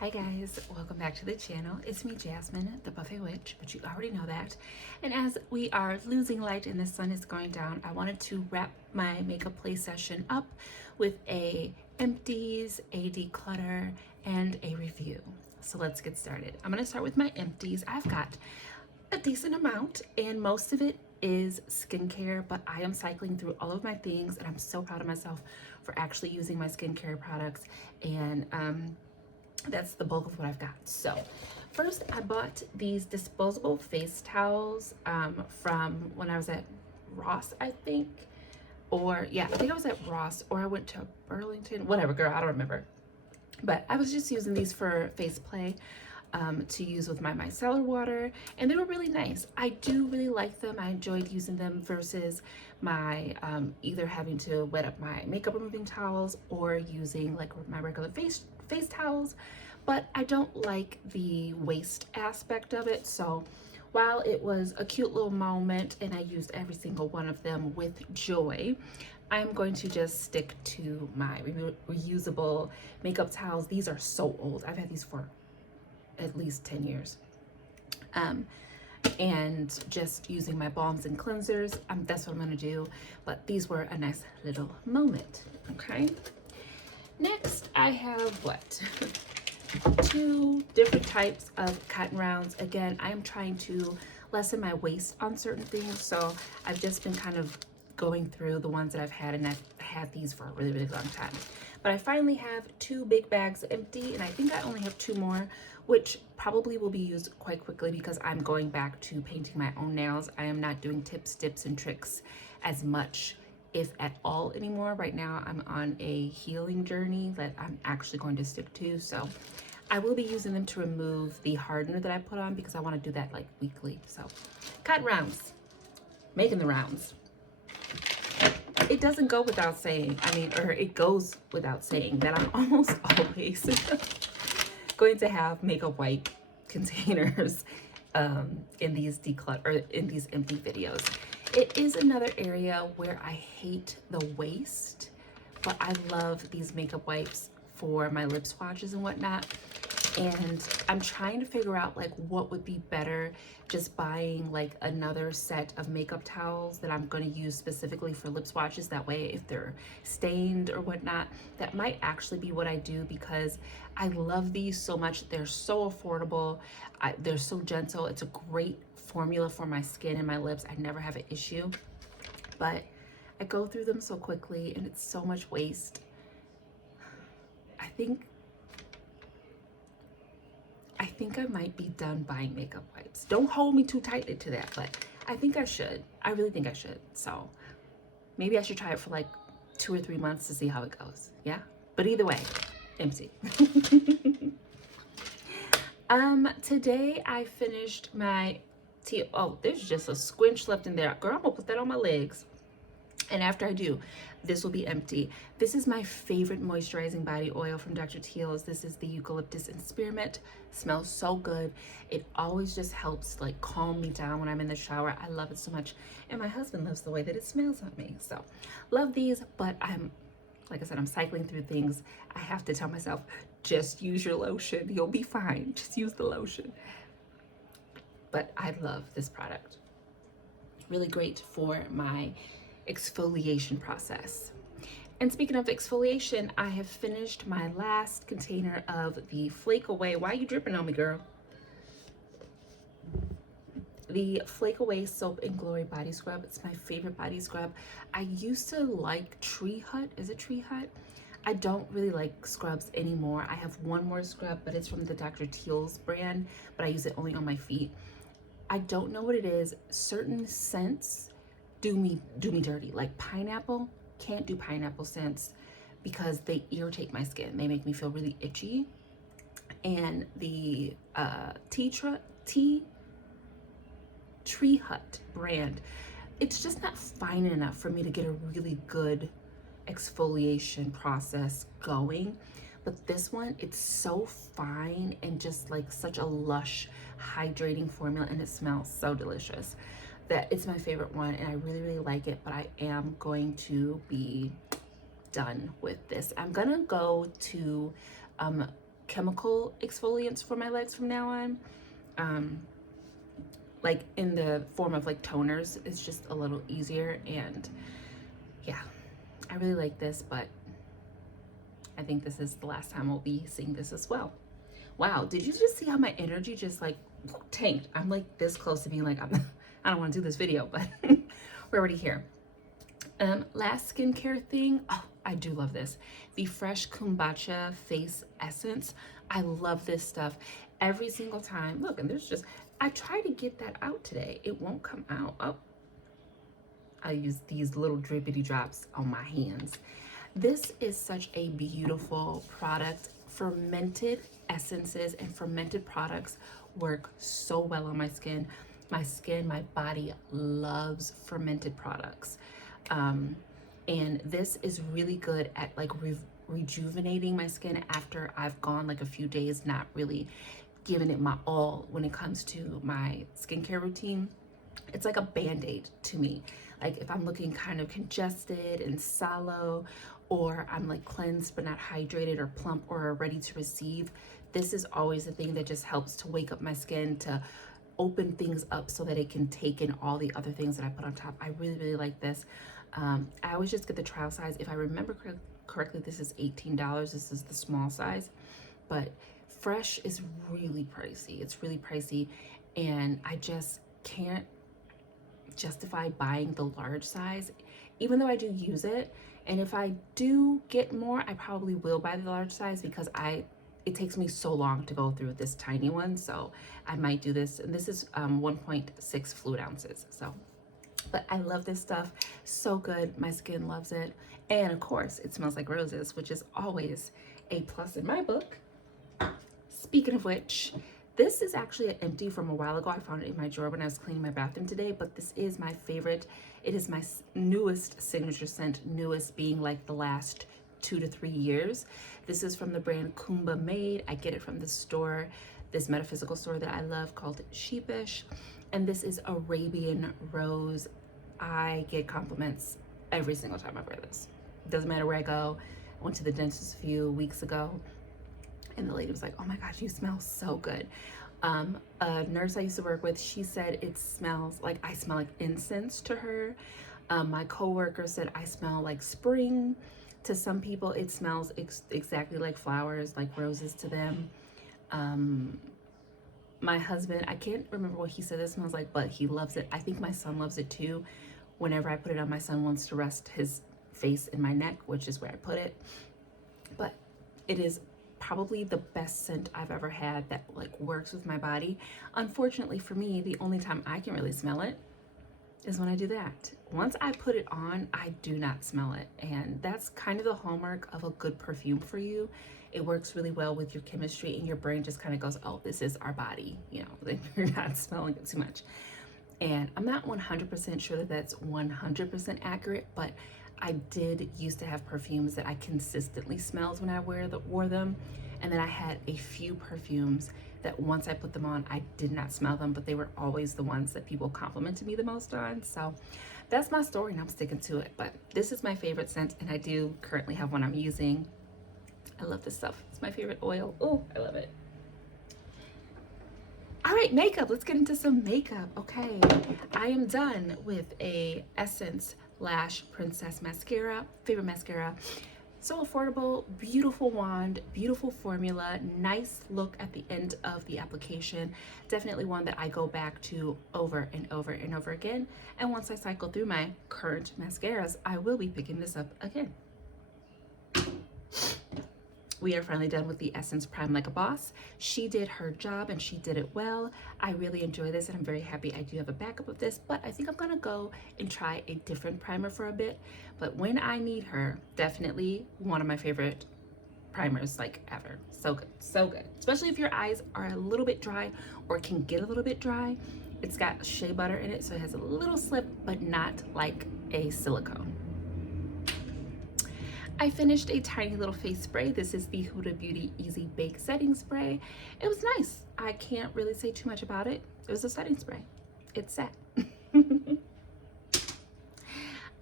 Hi guys, welcome back to the channel. It's me, Jasmine, the Buffet Witch, but you already know that. And as we are losing light and the sun is going down, I wanted to wrap my makeup play session up with a empties, a declutter, and a review. So let's get started. I'm gonna start with my empties. I've got a decent amount and most of it is skincare, but I am cycling through all of my things and I'm so proud of myself for actually using my skincare products, and that's the bulk of what I've got. So first I bought these disposable face towels from when I was at Ross, I think. Or yeah, I think I was at Ross, or I went to Burlington, whatever, girl, I don't remember. But I was just using these for face play to use with my micellar water, and they were really nice. I do really like them. I enjoyed using them versus my either having to wet up my makeup removing towels or using like my regular face towels, but I don't like the waste aspect of it. So while it was a cute little moment and I used every single one of them with joy, I'm going to just stick to my reusable makeup towels. These are so old. I've had these for at least 10 years. And just using my balms and cleansers. That's what I'm gonna do. But these were a nice little moment, okay? Next, I have what? Two different types of cotton rounds. Again, I am trying to lessen my waste on certain things, so I've just been kind of going through the ones that I've had, and I've had these for a really, really long time. But I finally have two big bags empty, and I think I only have two more, which probably will be used quite quickly because I'm going back to painting my own nails. I am not doing tips, dips, and tricks as much, if at all, anymore. Right now I'm on a healing journey that I'm actually going to stick to, so I will be using them to remove the hardener that I put on because I want to do that like weekly. So cotton rounds, making the rounds. It doesn't go without saying, or it goes without saying that I'm almost always going to have makeup wipe containers in these empty videos. It is another area where I hate the waste, but I love these makeup wipes for my lip swatches and whatnot. And I'm trying to figure out like what would be better, just buying like another set of makeup towels that I'm going to use specifically for lip swatches. That way if they're stained or whatnot, that might actually be what I do, because I love these so much. They're so affordable. They're so gentle. It's a great formula for my skin and my lips. I never have an issue, but I go through them so quickly and it's so much waste. I think I might be done buying makeup wipes. Don't hold me too tightly to that, but I think I should. I really think I should. So maybe I should try it for like 2 or 3 months to see how it goes. Yeah. But either way, empty. Today I finished my tea. Oh, there's just a squinch left in there. Girl, I'm gonna put that on my legs. And after I do, this will be empty. This is my favorite moisturizing body oil from Dr. Teal's. This is the Eucalyptus and Spearmint. Smells so good. It always just helps like calm me down when I'm in the shower. I love it so much. And my husband loves the way that it smells on me. So love these, but like I said, I'm cycling through things. I have to tell myself, just use your lotion. You'll be fine. Just use the lotion. But I love this product. Really great for my exfoliation process. And speaking of exfoliation, I have finished my last container of the Flake Away. Why are you dripping on me, girl? The Flake Away Soap and Glory Body Scrub. It's my favorite body scrub. I used to like Tree Hut. Is it Tree Hut? I don't really like scrubs anymore. I have one more scrub, but it's from the Dr. Teal's brand, but I use it only on my feet. I don't know what it is. Certain scents do me dirty. Like pineapple, can't do pineapple scents because they irritate my skin. They make me feel really itchy. And the Tree Hut brand, it's just not fine enough for me to get a really good exfoliation process going. But this one, it's so fine and just like such a lush hydrating formula, and it smells so delicious that it's my favorite one, and I really, really like it. But I am going to be done with this. I'm gonna go to chemical exfoliants for my legs from now on. Like in the form of like toners. It's just a little easier, and yeah, I really like this, but I think this is the last time we'll be seeing this as well. Wow, did you just see how my energy just like tanked? I'm like this close to being like, I don't want to do this video, but we're already here. Last skincare thing. Oh, I do love this. The Fresh Kombucha Face Essence. I love this stuff every single time. Look, and there's just, I try to get that out today. It won't come out. Oh, I use these little drippity drops on my hands. This is such a beautiful product. Fermented essences and fermented products work so well on my skin. My body loves fermented products. And this is really good at like rejuvenating my skin after I've gone like a few days not really giving it my all when it comes to my skincare routine. It's like a band-aid to me. Like if I'm looking kind of congested and sallow, or I'm like cleansed but not hydrated or plump or ready to receive, this is always the thing that just helps to wake up my skin, to open things up so that it can take in all the other things that I put on top. I really, really like this. I always just get the trial size. If I remember correctly, this is $18. This is the small size, but Fresh is really pricey. It's really pricey, and I just can't justify buying the large size, even though I do use it. And if I do get more, I probably will buy the large size because it takes me so long to go through this tiny one. So I might do this, and this is 1.6 fluid ounces. So, but I love this stuff. So good. My skin loves it. And of course, it smells like roses, which is always a plus in my book. Speaking of which, this is actually empty from a while ago. I found it in my drawer when I was cleaning my bathroom today, but this is my favorite. It is my newest signature scent, newest being like the last 2 to 3 years. This is from the brand Kumba Made. I get it from the store, this metaphysical store that I love called Sheepish. And this is Arabian Rose. I get compliments every single time I wear this. Doesn't matter where I go. I went to the dentist a few weeks ago, and the lady was like, oh my gosh, you smell so good. A nurse I used to work with, she said it smells like, I smell like incense to her. My coworker said I smell like spring. To some people, it smells exactly like flowers, like roses to them. My husband, I can't remember what he said it smells like, but he loves it. I think my son loves it too. Whenever I put it on, my son wants to rest his face in my neck, which is where I put it. But it is probably the best scent I've ever had that like works with my body. Unfortunately for me, the only time I can really smell it is when I do that. Once I put it on, I do not smell it. And that's kind of the hallmark of a good perfume for you. It works really well with your chemistry, and your brain just kind of goes, oh, this is our body, you know, you're not smelling it too much. And I'm not 100% sure that that's 100% accurate, but I did used to have perfumes that I consistently smelled when I wore them. And then I had a few perfumes that once I put them on, I did not smell them, but they were always the ones that people complimented me the most on. So that's my story, and I'm sticking to it. But this is my favorite scent, and I do currently have one I'm using. I love this stuff. It's my favorite oil. Oh, I love it. All right, makeup. Let's get into some makeup. Okay, I am done with a Essence Lash Princess mascara, favorite mascara. So affordable, beautiful wand, beautiful formula, nice look at the end of the application. Definitely one that I go back to over and over and over again. And once I cycle through my current mascaras, I will be picking this up again. We are finally done with the Essence Prime Like a Boss. She did her job and she did it well. I really enjoy this, and I'm very happy I do have a backup of this, but I think I'm gonna go and try a different primer for a bit. But when I need her, definitely one of my favorite primers like ever. So good, so good. Especially if your eyes are a little bit dry or can get a little bit dry. It's got shea butter in it, so it has a little slip, but not like a silicone. I finished a tiny little face spray. This is the Huda Beauty Easy Bake Setting Spray. It was nice. I can't really say too much about it. It was a setting spray. It set.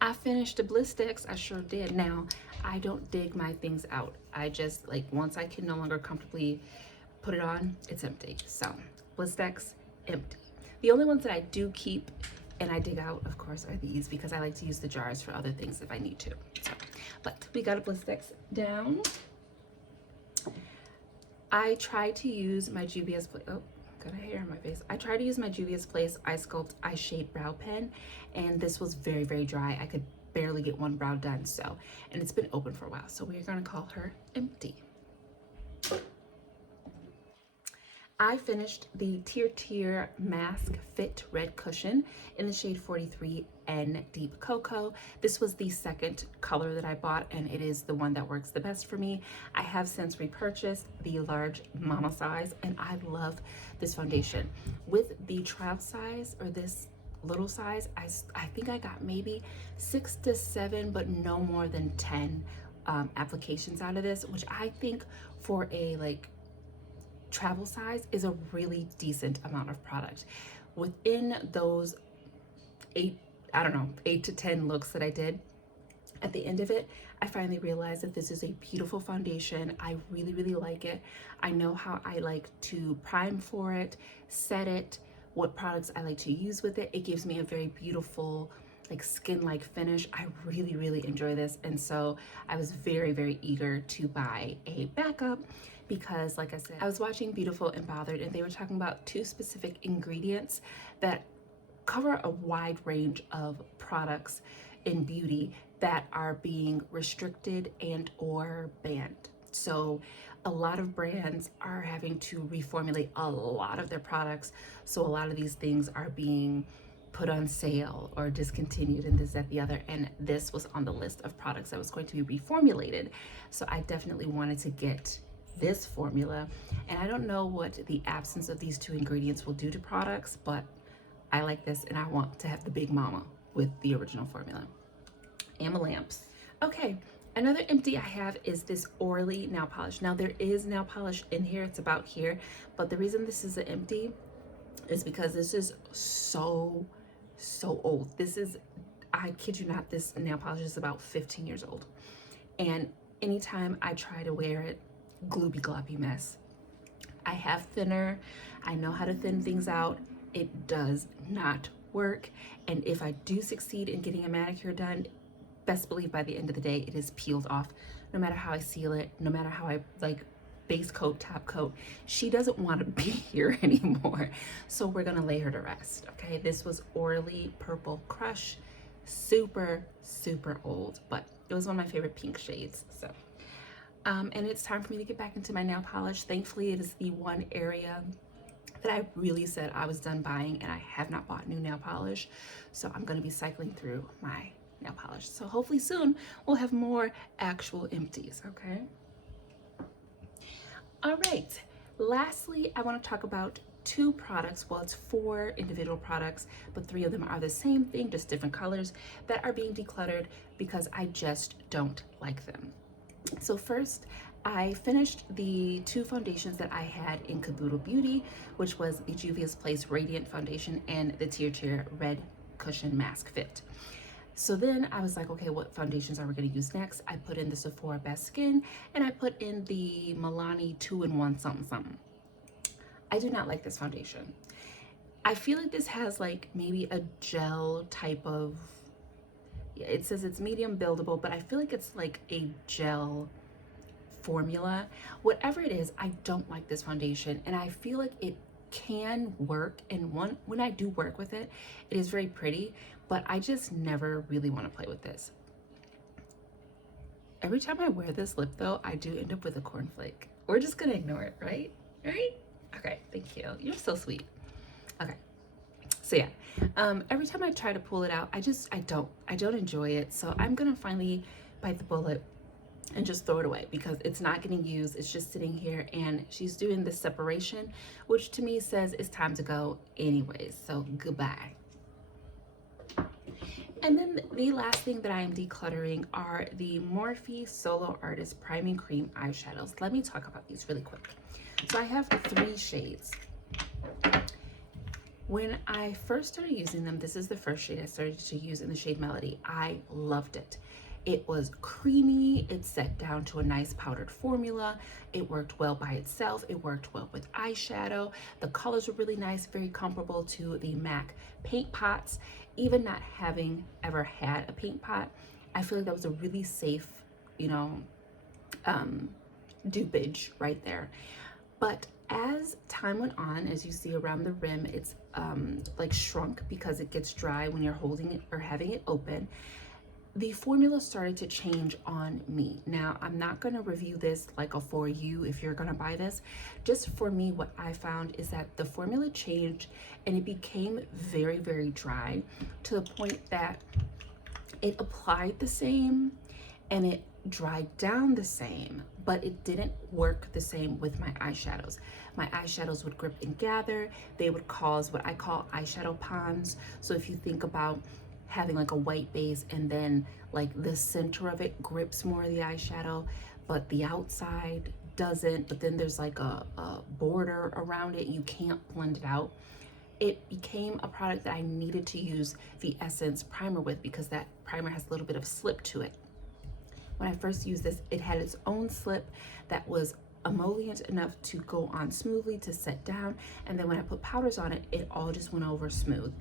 I finished the Blistex. I sure did. Now, I don't dig my things out. I just, like, once I can no longer comfortably put it on, it's empty. So, Blistex, empty. The only ones that I do keep and I dig out, of course, are these because I like to use the jars for other things if I need to. So, but we got a Blistex down. I tried to use my Juvia's Place. Oh, got a hair on my face. I tried to use my Juvia's Place Eye Sculpt Eye Shade Brow Pen, and this was very, very dry. I could barely get one brow done, so, and it's been open for a while, so we're gonna call her empty. I finished the Tier Mask Fit Red Cushion in the shade 43N Deep Cocoa. This was the second color that I bought, and it is the one that works the best for me. I have since repurchased the large mama size, and I love this foundation. With the trial size, or this little size, I think I got maybe 6 to 7, but no more than 10 applications out of this, which I think for a like travel size is a really decent amount of product. Within those 8 to 10 looks that I did, at the end of it, I finally realized that this is a beautiful foundation. I really, really like it. I know how I like to prime for it, set it, what products I like to use with it. It gives me a very beautiful, like skin-like finish. I really, really enjoy this. And so I was very, very eager to buy a backup because, like I said, I was watching Beautiful and Bothered, and they were talking about 2 specific ingredients that cover a wide range of products in beauty that are being restricted and or banned. So a lot of brands are having to reformulate a lot of their products. So a lot of these things are being put on sale or discontinued and this, that, the other. And this was on the list of products that was going to be reformulated. So I definitely wanted to get this formula. And I don't know what the absence of these 2 ingredients will do to products, but I like this and I want to have the big mama with the original formula. And my lamps. Okay, another empty I have is this Orly nail polish. Now there is nail polish in here, it's about here, but the reason this is an empty is because this is so old. This is, I kid you not, this nail polish is about 15 years old. And anytime I try to wear it, glooby gloppy mess. I have thinner, I know how to thin things out. It does not work. And if I do succeed in getting a manicure done, best believe by the end of the day, it is peeled off. No matter how I seal it, no matter how I like base coat, top coat, she doesn't want to be here anymore. So we're gonna lay her to rest, okay? This was Orly Purple Crush, super old, but it was one of my favorite pink shades, so. And it's time for me to get back into my nail polish. Thankfully, it is the one area that I really said I was done buying, and I have not bought new nail polish. So I'm gonna be cycling through my nail polish. So hopefully soon we'll have more actual empties, okay? All right, lastly, I wanna talk about 2 products. Well, it's 4 individual products, but 3 of them are the same thing, just different colors, that are being decluttered because I just don't like them. So first, I finished the 2 foundations that I had in Caboodle Beauty, which was the Juvia's Place Radiant Foundation and the Tier Red Cushion Mask Fit. So then I was like, okay, what foundations are we gonna use next? I put in the Sephora Best Skin, and I put in the Milani 2-in-1 something. I do not like this foundation. I feel like this has like maybe a gel type of, it says it's medium buildable, but I feel like it's like a gel formula. Whatever it is, I don't like this foundation, and I feel like it can work, and when I do work with it, it is very pretty, but I just never really want to play with this. Every time I wear this lip though, I do end up with a cornflake. We're just gonna ignore it, right? Okay, thank you. You're so sweet. Okay. So yeah, every time I try to pull it out, I don't enjoy it. So I'm gonna finally bite the bullet and just throw it away because it's not getting used. It's just sitting here, and she's doing this separation, which to me says it's time to go anyways. So goodbye. And then the last thing that I am decluttering are the Morphe Solo Artist Priming Cream eyeshadows. Let me talk about these really quick. So I have 3 shades. When I first started using them, this is the first shade I started to use in the shade Melody. I loved it. It was creamy, it set down to a nice powdered formula. It worked well by itself. It worked well with eyeshadow. The colors were really nice, very comparable to the MAC paint pots. Even not having ever had a paint pot, I feel like that was a really safe, you know, dupage right there. But as time went on, as you see around the rim, it's like shrunk because it gets dry when you're holding it or having it open. The formula started to change on me. Now, I'm not going to review this like a for you if you're going to buy this. Just for me, what I found is that the formula changed and it became very, very dry to the point that it applied the same and it dried down the same, but it didn't work the same with my eyeshadows. My eyeshadows would grip and gather. They would cause what I call eyeshadow ponds. So if you think about having like a white base and then like the center of it grips more of the eyeshadow, but the outside doesn't, but then there's like a border around it, you can't blend it out. It became a product that I needed to use the Essence primer with because that primer has a little bit of slip to it. When I first used this, it had its own slip that was emollient enough to go on smoothly, to set down, and then when I put powders on it, it all just went over smooth.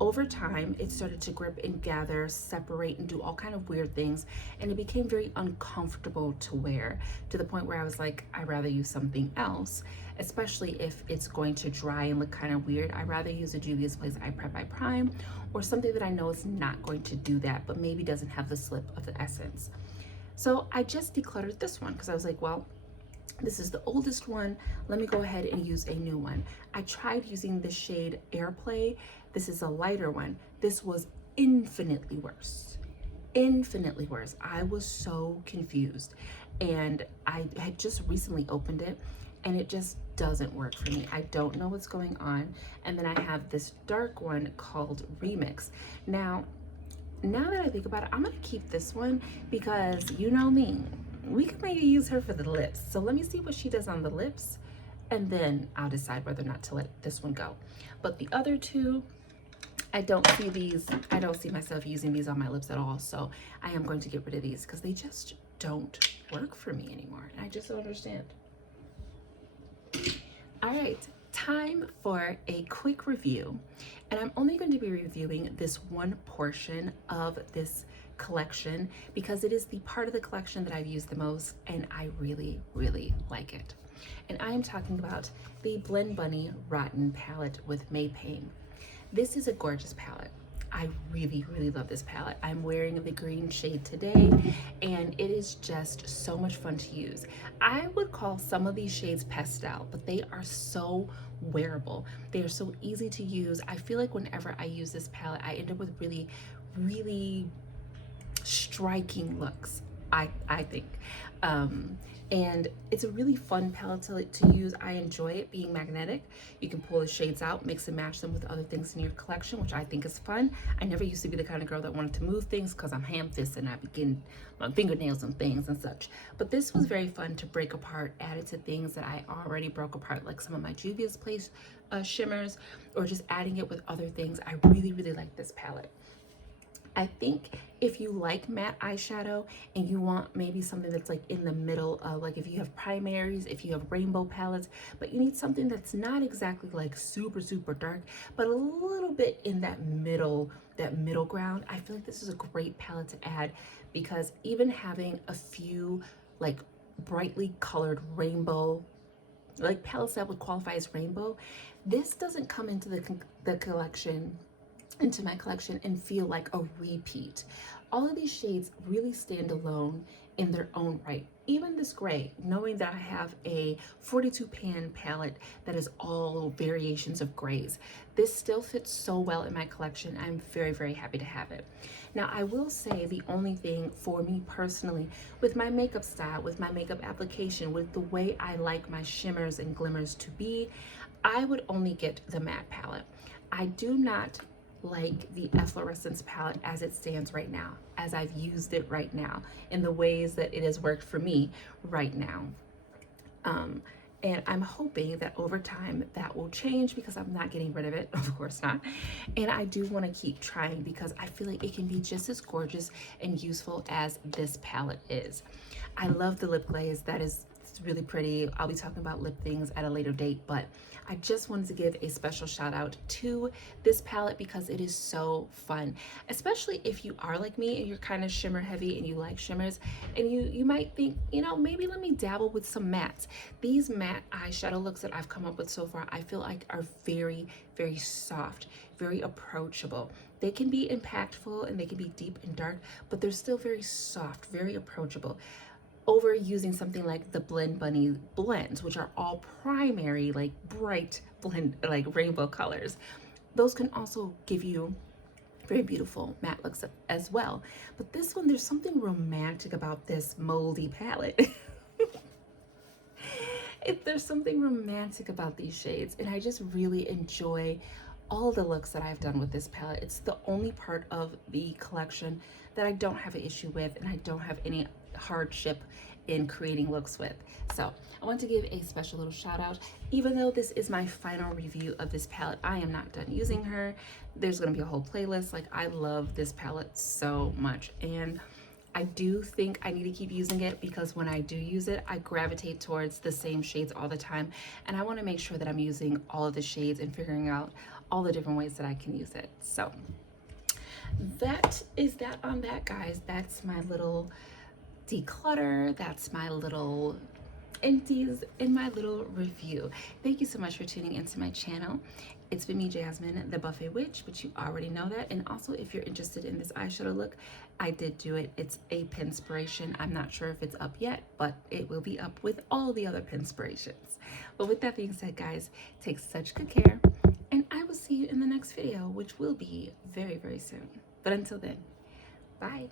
Over time, it started to grip and gather, separate, and do all kind of weird things, and it became very uncomfortable to wear, to the point where I was like, I'd rather use something else, especially if it's going to dry and look kind of weird. I'd rather use a Juvia's Place I Prep I Prime, or something that I know is not going to do that, but maybe doesn't have the slip of the Essence. So I just decluttered this one because I was like, well, this is the oldest one. Let me go ahead and use a new one. I tried using the shade Airplay. This is a lighter one. This was infinitely worse. Infinitely worse. I was so confused. And I had just recently opened it and it just doesn't work for me. I don't know what's going on. And then I have this dark one called Remix. Now that I think about it, I'm gonna keep this one because you know me, we could maybe use her for the lips. So let me see what she does on the lips and then I'll decide whether or not to let this one go. But the other two, I don't see myself using these on my lips at all. So I am going to get rid of these because they just don't work for me anymore. And I just don't understand. All right, time for a quick review. And I'm only going to be reviewing this one portion of this collection because it is the part of the collection that I've used the most and I really, really like it. And I am talking about the Blend Bunny Rotten palette with Maypain. This is a gorgeous palette. I really, really love this palette. I'm wearing the green shade today and it is just so much fun to use. I would call some of these shades pastel, but they are so wearable. They are so easy to use. I feel like whenever I use this palette, I end up with really, really striking looks, I think. And it's a really fun palette to use. I enjoy it being magnetic. You can pull the shades out, mix and match them with other things in your collection, which I think is fun. I never used to be the kind of girl that wanted to move things because I'm ham-fisted and I begin my fingernails and things and such. But this was very fun to break apart, add it to things that I already broke apart, like some of my Juvia's Place shimmers, or just adding it with other things. I really, really like this palette. I think if you like matte eyeshadow and you want maybe something that's like in the middle of, like if you have primaries, if you have rainbow palettes, but you need something that's not exactly like super, super dark, but a little bit in that middle ground, I feel like this is a great palette to add because even having a few like brightly colored rainbow, like palettes that would qualify as rainbow, this doesn't come into the collection, into my collection and feel like a repeat. All of these shades really stand alone in their own right. Even this gray, knowing that I have a 42 pan palette that is all variations of grays, this still fits so well in my collection. I'm very, very happy to have it. Now, I will say the only thing for me personally with my makeup style, with my makeup application, with the way I like my shimmers and glimmers to be, I would only get the matte palette. I do not like the Efflorescence palette as it stands right now, as I've used it right now, in the ways that it has worked for me right now. And I'm hoping that over time that will change because I'm not getting rid of it, of course not. And I do want to keep trying because I feel like it can be just as gorgeous and useful as this palette is. I love the lip glaze. That is really pretty. I'll be talking about lip things at a later date, but I just wanted to give a special shout out to this palette because it is so fun, especially if you are like me and you're kind of shimmer heavy and you like shimmers, and you might think, you know, maybe let me dabble with some mattes. These matte eyeshadow looks that I've come up with so far, I feel like are very, very soft, very approachable. They can be impactful and they can be deep and dark, but they're still very soft, very approachable. Over using something like the Blend Bunny blends, which are all primary, like bright blend, like rainbow colors. Those can also give you very beautiful matte looks as well. But this one, there's something romantic about this moldy palette. There's something romantic about these shades, and I just really enjoy all the looks that I've done with this palette. It's the only part of the collection that I don't have an issue with, and I don't have any hardship in creating looks with. So I want to give a special little shout out. Even though this is my final review of this palette, I am not done using her. There's gonna be a whole playlist. Like, I love this palette so much, and I do think I need to keep using it because when I do use it, I gravitate towards the same shades all the time. And I want to make sure that I'm using all of the shades and figuring out all the different ways that I can use it. So that is that on that, guys. That's my little declutter. That's my little empties in my little review. Thank you so much for tuning into my channel. It's been me, Jasmine, the Buffet Witch, but you already know that. And also, if you're interested in this eyeshadow look, I did do it. It's a pinspiration. I'm not sure if it's up yet, but it will be up with all the other pinspirations. But with that being said, guys, take such good care, and I will see you in the next video, which will be very, very soon. But until then, bye.